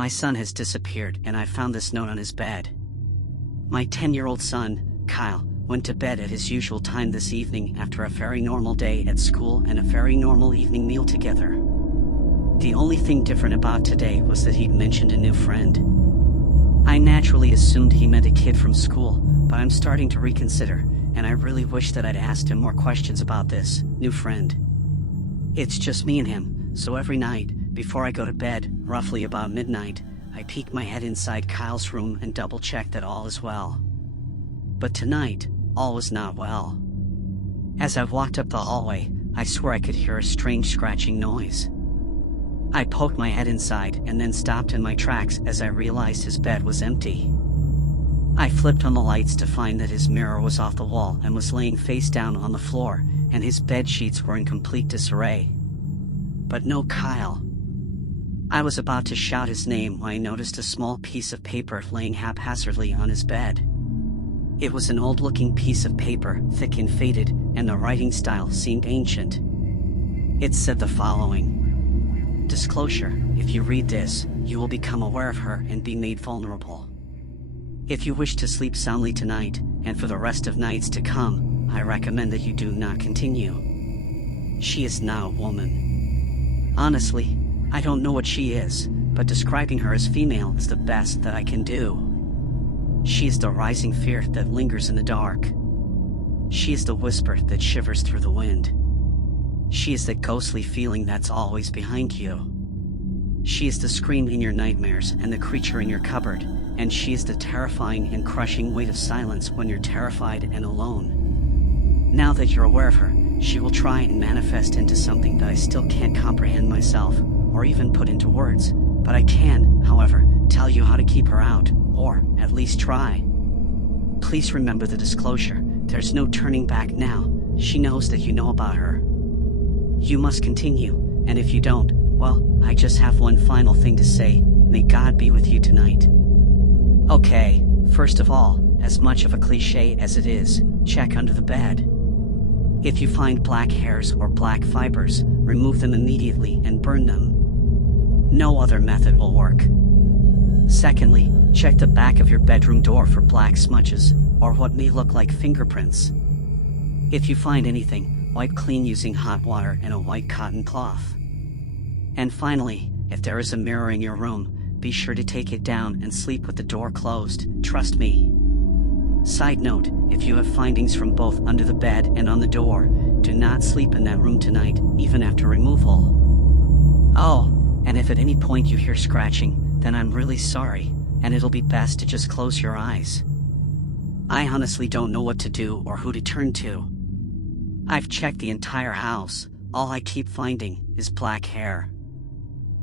My son has disappeared, and I found this note on his bed. My 10-year-old son, Kyle, went to bed at his usual time this evening after a very normal day at school and a very normal evening meal together. The only thing different about today was that he'd mentioned a new friend. I naturally assumed he meant a kid from school, but I'm starting to reconsider, and I really wish that I'd asked him more questions about this new friend. It's just me and him, so every night, before I go to bed, roughly about midnight, I peek my head inside Kyle's room and double-check that all is well. But tonight, all was not well. As I walked up the hallway, I swear I could hear a strange scratching noise. I poked my head inside and then stopped in my tracks as I realized his bed was empty. I flipped on the lights to find that his mirror was off the wall and was laying face down on the floor, and his bed sheets were in complete disarray. But no Kyle. I was about to shout his name when I noticed a small piece of paper laying haphazardly on his bed. It was an old-looking piece of paper, thick and faded, and the writing style seemed ancient. It said the following: "Disclosure, if you read this, you will become aware of her and be made vulnerable. If you wish to sleep soundly tonight, and for the rest of nights to come, I recommend that you do not continue. She is not a woman. Honestly, I don't know what she is, but describing her as female is the best that I can do. She is the rising fear that lingers in the dark. She is the whisper that shivers through the wind. She is the ghostly feeling that's always behind you. She is the scream in your nightmares and the creature in your cupboard, and she is the terrifying and crushing weight of silence when you're terrified and alone. Now that you're aware of her, she will try and manifest into something that I still can't comprehend myself, or even put into words, but I can, however, tell you how to keep her out, or at least try. Please remember the disclosure. There's no turning back now. She knows that you know about her. You must continue, and if you don't, well, I just have one final thing to say. May God be with you tonight." Okay, first of all, as much of a cliche as it is, check under the bed. If you find black hairs or black fibers, remove them immediately and burn them. No other method will work. Secondly, check the back of your bedroom door for black smudges, or what may look like fingerprints. If you find anything, wipe clean using hot water and a white cotton cloth. And finally, if there is a mirror in your room, be sure to take it down and sleep with the door closed, trust me. Side note, if you have findings from both under the bed and on the door, do not sleep in that room tonight, even after removal. Oh, and if at any point you hear scratching, then I'm really sorry, and it'll be best to just close your eyes. I honestly don't know what to do or who to turn to. I've checked the entire house, all I keep finding is black hair.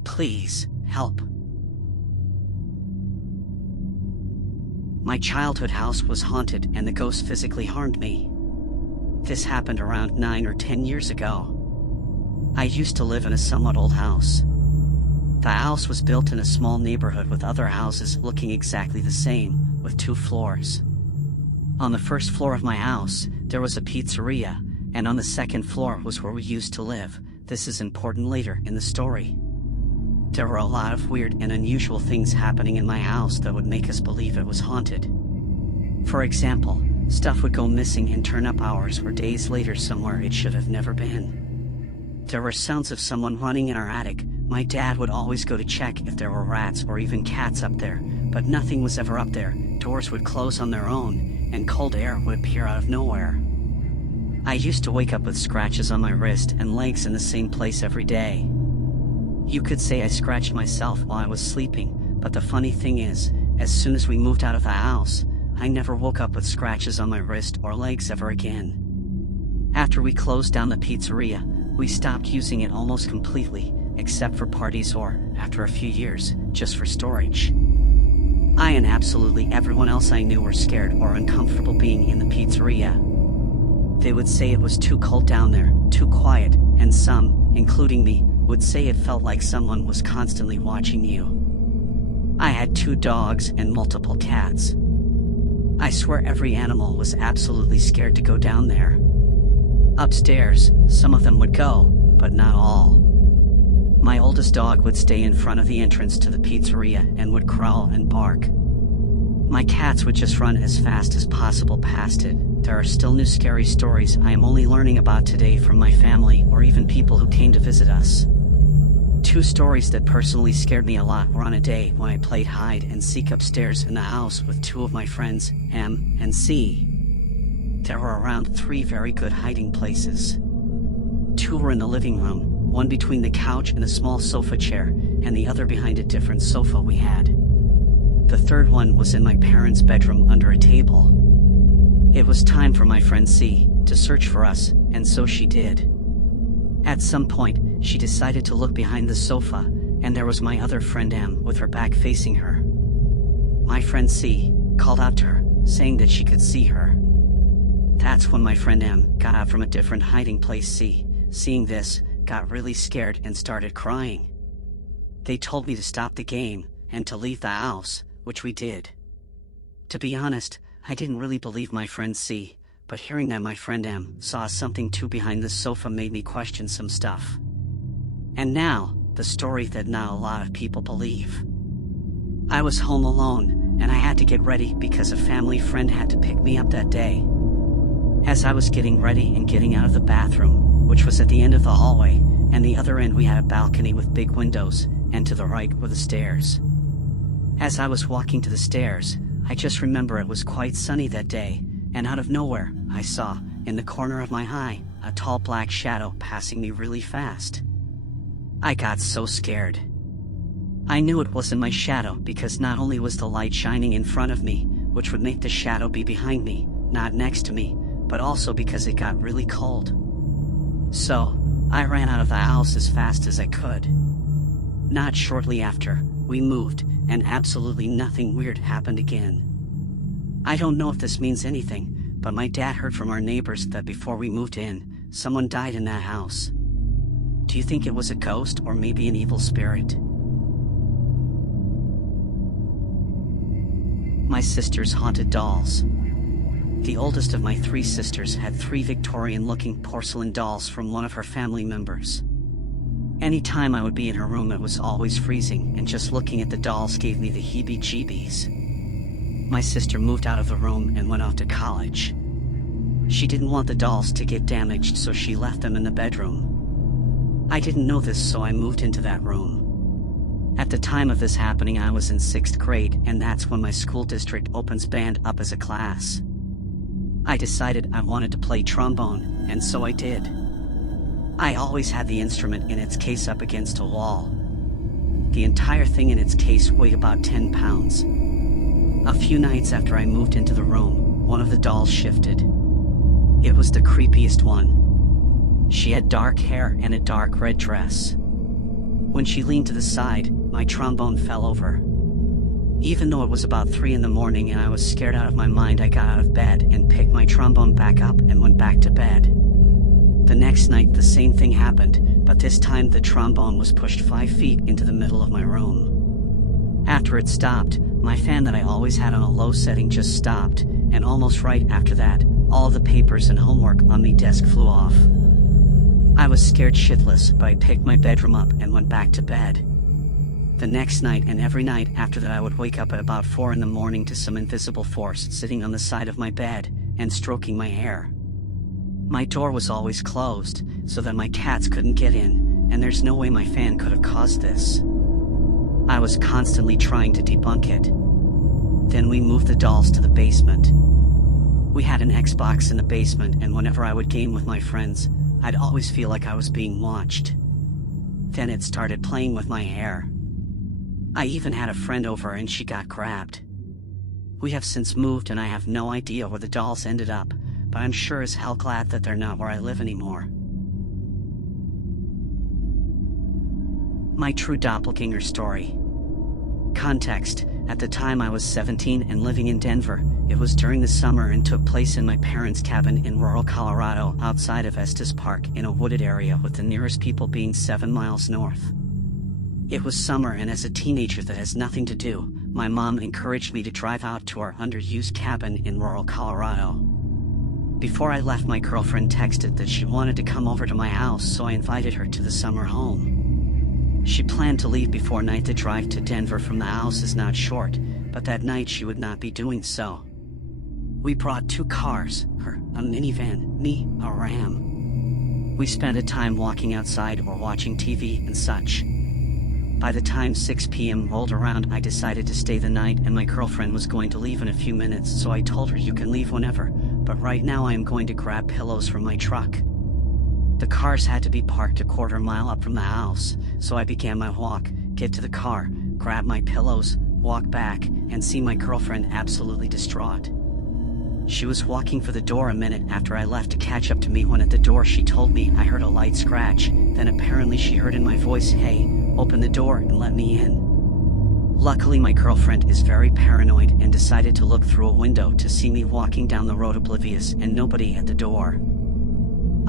Please, help. My childhood house was haunted and the ghost physically harmed me. This happened around 9 or 10 years ago. I used to live in a somewhat old house. The house was built in a small neighborhood with other houses looking exactly the same, with 2 floors. On the first floor of my house, there was a pizzeria, and on the second floor was where we used to live. This is important later in the story. There were a lot of weird and unusual things happening in my house that would make us believe it was haunted. For example, stuff would go missing and turn up hours or days later somewhere it should have never been. There were sounds of someone running in our attic. My dad would always go to check if there were rats or even cats up there, but nothing was ever up there. Doors would close on their own, and cold air would appear out of nowhere. I used to wake up with scratches on my wrist and legs in the same place every day. You could say I scratched myself while I was sleeping, but the funny thing is, as soon as we moved out of the house, I never woke up with scratches on my wrist or legs ever again. After we closed down the pizzeria, we stopped using it almost completely, except for parties or, after a few years, just for storage. I and absolutely everyone else I knew were scared or uncomfortable being in the pizzeria. They would say it was too cold down there, too quiet, and some, including me, would say it felt like someone was constantly watching you. I had 2 dogs and multiple cats. I swear every animal was absolutely scared to go down there. Upstairs, some of them would go, but not all. My oldest dog would stay in front of the entrance to the pizzeria and would growl and bark. My cats would just run as fast as possible past it. There are still new scary stories I am only learning about today from my family or even people who came to visit us. Two stories that personally scared me a lot were on a day when I played hide and seek upstairs in the house with two of my friends, M and C. There were around 3 very good hiding places. 2 were in the living room, one between the couch and a small sofa chair, and the other behind a different sofa we had. The third one was in my parents' bedroom under a table. It was time for my friend C to search for us, and so she did. At some point, she decided to look behind the sofa, and there was my other friend M with her back facing her. My friend C called out to her, saying that she could see her. That's when my friend M got out from a different hiding place. C, seeing this, got really scared and started crying. They told me to stop the game and to leave the house, which we did. To be honest, I didn't really believe my friend C, but hearing that my friend M saw something too behind the sofa made me question some stuff. And now, the story that not a lot of people believe. I was home alone, and I had to get ready because a family friend had to pick me up that day. As I was getting ready and getting out of the bathroom, which was at the end of the hallway, and the other end we had a balcony with big windows, and to the right were the stairs. As I was walking to the stairs, I just remember it was quite sunny that day, and out of nowhere, I saw, in the corner of my eye, a tall black shadow passing me really fast. I got so scared. I knew it wasn't my shadow because not only was the light shining in front of me, which would make the shadow be behind me, not next to me, but also because it got really cold. So, I ran out of the house as fast as I could. Not shortly after, we moved, and absolutely nothing weird happened again. I don't know if this means anything, but my dad heard from our neighbors that before we moved in, someone died in that house. Do you think it was a ghost or maybe an evil spirit? My sister's haunted dolls. The oldest of my 3 sisters had 3 Victorian-looking porcelain dolls from one of her family members. Anytime I would be in her room, it was always freezing, and just looking at the dolls gave me the heebie-jeebies. My sister moved out of the room and went off to college. She didn't want the dolls to get damaged, so she left them in the bedroom. I didn't know this, so I moved into that room. At the time of this happening, I was in 6th grade, and that's when my school district opens band up as a class. I decided I wanted to play trombone, and so I did. I always had the instrument in its case up against a wall. The entire thing in its case weighed about 10 pounds. A few nights after I moved into the room, one of the dolls shifted. It was the creepiest one. She had dark hair and a dark red dress. When she leaned to the side, my trombone fell over. Even though it was about 3 in the morning and I was scared out of my mind, I got out of bed and picked my trombone back up and went back to bed. The next night the same thing happened, but this time the trombone was pushed 5 feet into the middle of my room. After it stopped, my fan that I always had on a low setting just stopped, and almost right after that, all the papers and homework on my desk flew off. I was scared shitless, but I picked my bedroom up and went back to bed. The next night and every night after that, I would wake up at about 4 in the morning to some invisible force sitting on the side of my bed and stroking my hair. My door was always closed, so that my cats couldn't get in, and there's no way my fan could have caused this. I was constantly trying to debunk it. Then we moved the dolls to the basement. We had an Xbox in the basement, and whenever I would game with my friends, I'd always feel like I was being watched. Then it started playing with my hair. I even had a friend over and she got grabbed. We have since moved and I have no idea where the dolls ended up, but I'm sure as hell glad that they're not where I live anymore. My true doppelganger story. Context: at the time I was 17 and living in Denver. It was during the summer and took place in my parents' cabin in rural Colorado outside of Estes Park in a wooded area, with the nearest people being 7 miles north. It was summer, and as a teenager that has nothing to do, my mom encouraged me to drive out to our underused cabin in rural Colorado. Before I left, my girlfriend texted that she wanted to come over to my house, so I invited her to the summer home. She planned to leave before night. The drive to Denver from the house is not short, but that night she would not be doing so. We brought 2 cars, her a minivan, me a Ram. We spent a time walking outside or watching TV and such. By the time 6 p.m. rolled around, I decided to stay the night, and my girlfriend was going to leave in a few minutes, so I told her, you can leave whenever, but right now I am going to grab pillows from my truck. The cars had to be parked a quarter mile up from the house, so I began my walk, get to the car, grab my pillows, walk back, and see my girlfriend absolutely distraught. She was walking for the door a minute after I left to catch up to me. When at the door she told me I heard a light scratch, then apparently she heard in my voice, "Hey, open the door and let me in." Luckily my girlfriend is very paranoid and decided to look through a window to see me walking down the road oblivious and nobody at the door.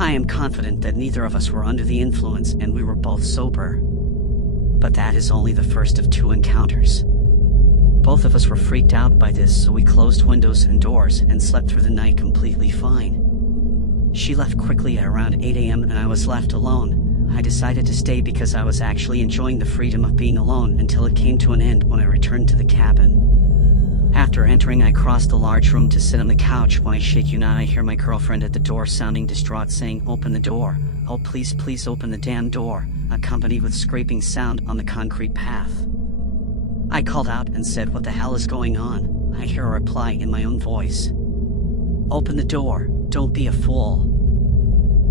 I am confident that neither of us were under the influence and we were both sober. But that is only the first of 2 encounters. Both of us were freaked out by this, so we closed windows and doors and slept through the night completely fine. She left quickly at around 8 a.m. and I was left alone. I decided to stay because I was actually enjoying the freedom of being alone until it came to an end when I returned to the cabin. After entering, I crossed the large room to sit on the couch. When I shake you not, I hear my girlfriend at the door sounding distraught, saying, "Open the door. Oh, please, please open the damn door," accompanied with scraping sound on the concrete path. I called out and said, "What the hell is going on?" I hear a reply in my own voice. "Open the door, don't be a fool."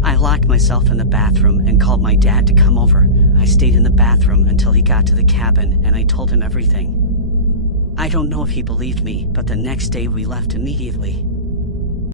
I locked myself in the bathroom and called my dad to come over. I stayed in the bathroom until he got to the cabin and I told him everything. I don't know if he believed me, but the next day we left immediately.